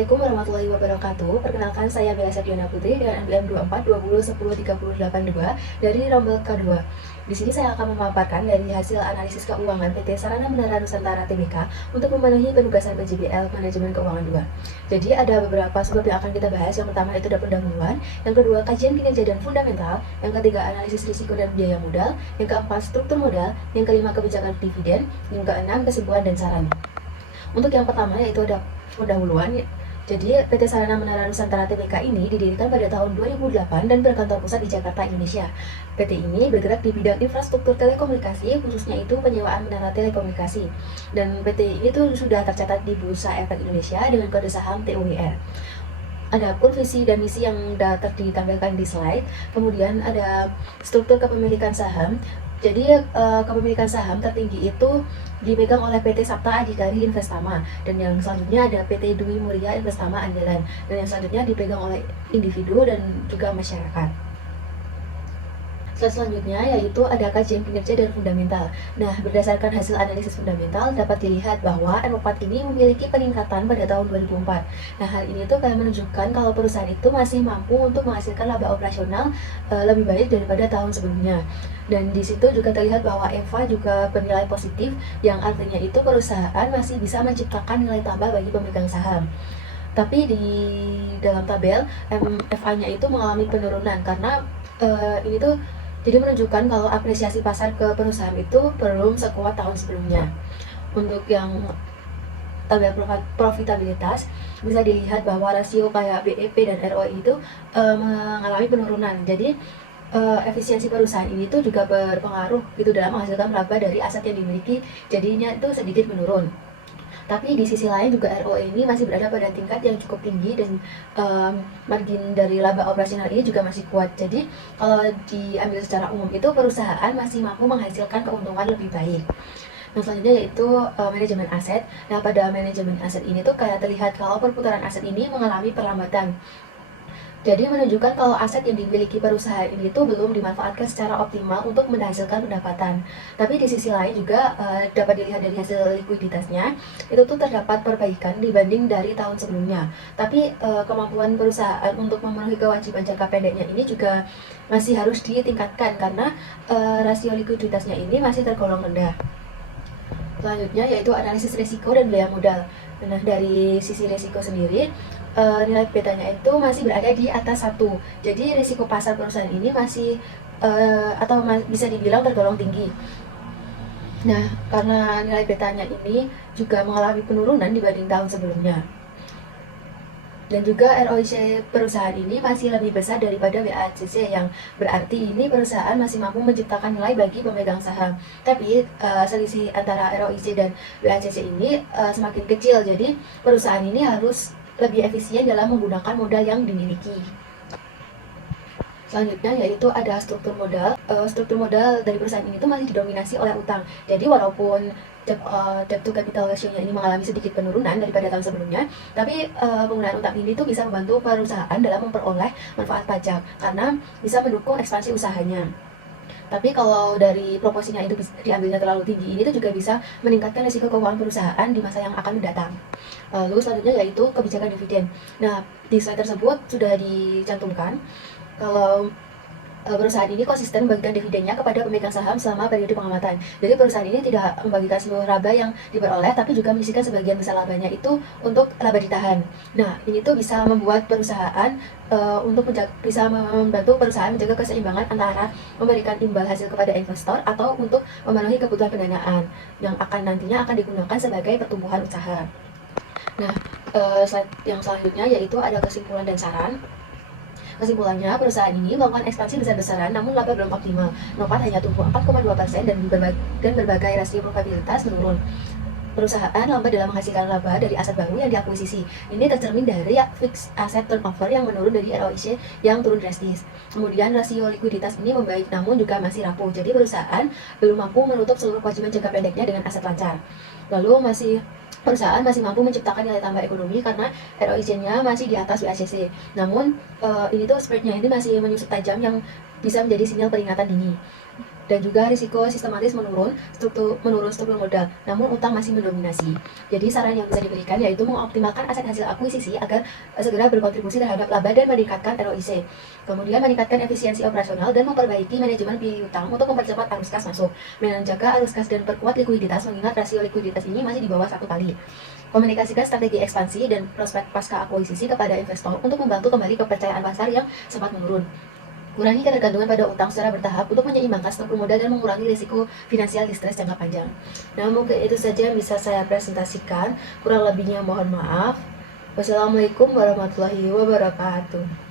Assalamualaikum warahmatullahi wabarakatuh. Perkenalkan, saya Bella Septiana Putri dengan NPM 2420103082 dari rombel K2. Di sini saya akan memaparkan dari hasil analisis keuangan PT Sarana Menara Nusantara Tbk untuk memenuhi penugasan PJBL Manajemen Keuangan 2. Jadi ada beberapa sebab yang akan kita bahas. Yang pertama itu ada pendahuluan, yang kedua kajian kinerja dan fundamental, yang ketiga analisis risiko dan biaya modal, yang keempat struktur modal, yang kelima kebijakan dividen, yang keenam kesimpulan dan saran. Untuk yang pertama yaitu ada pendahuluan. Jadi PT Sarana Menara Nusantara Tbk ini didirikan pada tahun 2008 dan berkantor pusat di Jakarta, Indonesia. PT ini bergerak di bidang infrastruktur telekomunikasi, khususnya itu penyewaan menara telekomunikasi. Dan PT ini tuh sudah tercatat di Bursa Efek Indonesia dengan kode saham TUWR. Adapun visi dan misi yang ditampilkan di slide. Kemudian ada struktur kepemilikan saham. Jadi kepemilikan saham tertinggi itu dipegang oleh PT Sapta Adhikari Investama, dan yang selanjutnya ada PT Dwi Mulia Investama Andalan, dan yang selanjutnya dipegang oleh individu dan juga masyarakat. Selanjutnya yaitu ada kajian kinerja dan fundamental. Nah, berdasarkan hasil analisis fundamental dapat dilihat bahwa R4 ini memiliki peningkatan pada tahun 2004. Nah, hal ini tuh kayak menunjukkan kalau perusahaan itu masih mampu untuk menghasilkan laba operasional lebih baik daripada tahun sebelumnya. Dan di situ juga terlihat bahwa EVA juga bernilai positif, yang artinya itu perusahaan masih bisa menciptakan nilai tambah bagi pemegang saham. Tapi di dalam tabel MFA-nya itu mengalami penurunan karena ini tuh jadi menunjukkan kalau apresiasi pasar ke perusahaan itu belum sekuat tahun sebelumnya. Untuk yang tabel profitabilitas bisa dilihat bahwa rasio kayak BEP dan ROI itu mengalami penurunan. Jadi efisiensi perusahaan ini tuh juga berpengaruh gitu dalam menghasilkan laba dari aset yang dimiliki, jadinya itu sedikit menurun. Tapi di sisi lain juga ROE ini masih berada pada tingkat yang cukup tinggi, dan margin dari laba operasional ini juga masih kuat. Jadi kalau diambil secara umum itu perusahaan masih mampu menghasilkan keuntungan lebih baik. Nah, selanjutnya yaitu manajemen aset. Nah, pada manajemen aset ini tuh kayak terlihat kalau perputaran aset ini mengalami perlambatan. Jadi menunjukkan kalau aset yang dimiliki perusahaan ini tuh belum dimanfaatkan secara optimal untuk menghasilkan pendapatan. Tapi di sisi lain juga dapat dilihat dari hasil likuiditasnya, itu tuh terdapat perbaikan dibanding dari tahun sebelumnya. Tapi kemampuan perusahaan untuk memenuhi kewajiban jangka pendeknya ini juga masih harus ditingkatkan karena rasio likuiditasnya ini masih tergolong rendah. Selanjutnya yaitu analisis risiko dan biaya modal. Nah, dari sisi risiko sendiri, nilai betanya itu masih berada di atas 1. Jadi risiko pasar perusahaan ini masih bisa dibilang tergolong tinggi. Nah, karena nilai betanya ini juga mengalami penurunan dibanding tahun sebelumnya. Dan juga ROIC perusahaan ini masih lebih besar daripada WACC, yang berarti ini perusahaan masih mampu menciptakan nilai bagi pemegang saham. Tapi selisih antara ROIC dan WACC ini semakin kecil, jadi perusahaan ini harus lebih efisien dalam menggunakan modal yang dimiliki. Selanjutnya yaitu ada struktur modal. Struktur modal dari perusahaan ini tuh masih didominasi oleh utang. Jadi walaupun debt to capital ratio-nya ini mengalami sedikit penurunan daripada tahun sebelumnya, tapi penggunaan utang ini tuh bisa membantu perusahaan dalam memperoleh manfaat pajak karena bisa mendukung ekspansi usahanya. Tapi kalau dari proporsinya itu diambilnya terlalu tinggi, ini tuh juga bisa meningkatkan risiko keuangan perusahaan di masa yang akan mendatang. Lalu selanjutnya yaitu kebijakan dividen. Nah, di slide tersebut sudah dicantumkan kalau perusahaan ini konsisten membagikan dividennya kepada pemegang saham selama periode pengamatan. Jadi perusahaan ini tidak membagikan seluruh laba yang diperoleh, tapi juga menyisihkan sebagian besar labanya itu untuk laba ditahan. Nah, ini tuh bisa membuat perusahaan bisa membantu perusahaan menjaga keseimbangan antara memberikan imbal hasil kepada investor atau untuk memenuhi kebutuhan pendanaan yang nantinya akan digunakan sebagai pertumbuhan usaha. Nah, slide yang selanjutnya yaitu ada kesimpulan dan saran. Kesimpulannya, perusahaan ini melakukan ekspansi besar-besaran namun laba belum optimal. NOPAT hanya tumbuh 4,2% dan berbagai rasio profitabilitas menurun. Perusahaan lambat dalam menghasilkan laba dari aset baru yang diakuisisi. Ini tercermin dari fixed asset turnover yang menurun dari ROIC yang turun drastis. Kemudian rasio likuiditas ini membaik namun juga masih rapuh. Jadi perusahaan belum mampu menutup seluruh kewajiban jangka pendeknya dengan aset lancar. Lalu perusahaan masih mampu menciptakan nilai tambah ekonomi karena ROIC-nya masih di atas WACC. Namun ini tuh spread-nya ini masih menyusut tajam yang bisa menjadi sinyal peringatan dini. Dan juga risiko sistematis menurun struktur modal, namun utang masih mendominasi. Jadi saran yang bisa diberikan yaitu mengoptimalkan aset hasil akuisisi agar segera berkontribusi terhadap laba dan meningkatkan ROIC. Kemudian meningkatkan efisiensi operasional dan memperbaiki manajemen piutang untuk mempercepat arus kas masuk. Menjaga arus kas dan perkuat likuiditas, mengingat rasio likuiditas ini masih di bawah 1 kali. Komunikasikan strategi ekspansi dan prospek pasca akuisisi kepada investor untuk membantu kembali kepercayaan pasar yang sempat menurun. Kurangi ketergantungan pada utang secara bertahap untuk menyeimbangkan struktur modal dan mengurangi risiko finansial di stres jangka panjang. Nah, mungkin itu saja yang bisa saya presentasikan. Kurang lebihnya mohon maaf. Wassalamualaikum warahmatullahi wabarakatuh.